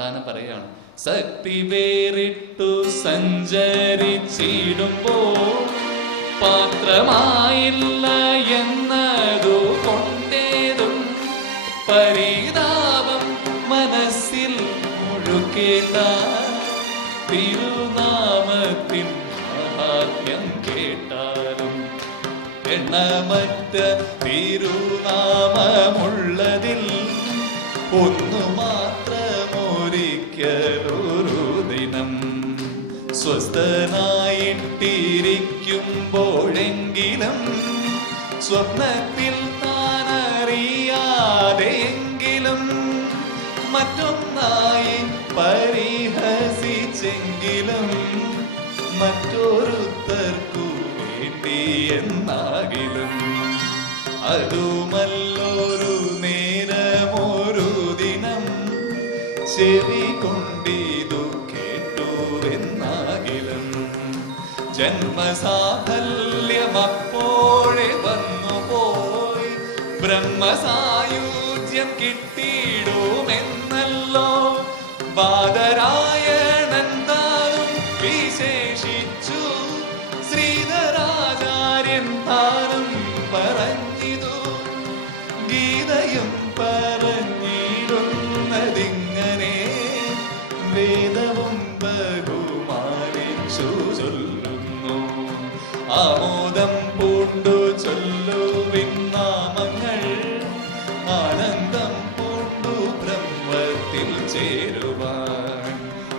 സന്താനം പറയുകയാണ്. ശക്തി വേറിട്ടു സഞ്ചരിച്ചിടുമ്പോൾ പാത്രമായില്ല എന്നതു കൊണ്ടേതും പരിതാപം മനസ്സിൽ മുഴുക്കേണ്ട തിരുനാമത്തിൻ മഹാത്മ്യം കേട്ടാലും എണ്ണമറ്റ തിരുനാമമുള്ളതിൽ ഒന്നു സ്വസ്ഥനായിട്ടിരിക്കുമ്പോഴെങ്കിലും സ്വപ്നത്തിൽ താനറിയാതെയെങ്കിലും മറ്റൊന്നായി പരിഹസിച്ചെങ്കിലും മറ്റൊരുത്തർക്കു വേണ്ടി എന്നാകിലും അതുമല്ലൊരു നേരമൊരു ദിനം ചെവി കൊണ്ടിതു കേട്ടുവെന്നാകിലും ജന്മസാഫല്യമപ്പോഴെ വന്നു പോയി ബ്രഹ്മസായുജ്യം കിട്ടിയിടുമെന്നല്ലോ ബാദരായണൻ താനും വിശേഷിച്ചു ശ്രീധരാചാര്യൻ താനും പറഞ്ഞിതു ഗീതയും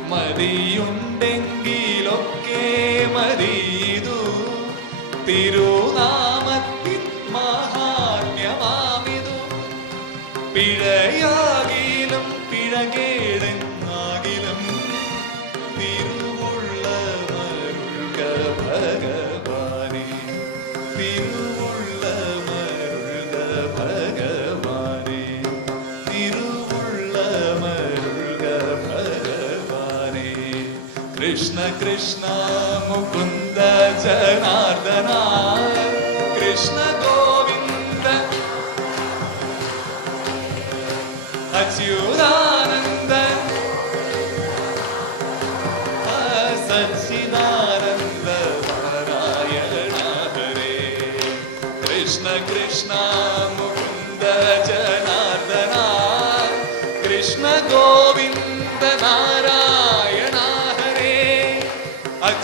മതിയുണ്ടെങ്കിലൊക്കെ മതിയതു. തിരുനാമത്തിൻ മഹാത്മ്യമാമിതു പിഴയാകിലും പിഴകേടെന്നാകിലും തിരുവുള്ള മരുൾക कृष्ण कृष्ण मुकुन्द जनार्दना कृष्ण गोविन्द अच्युदानन्द सच्चिदानन्द नारायण हरे कृष्ण कृष्ण मुकुन्द जनार्दना कृष्ण गोविन्द नारायण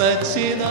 दक्षिन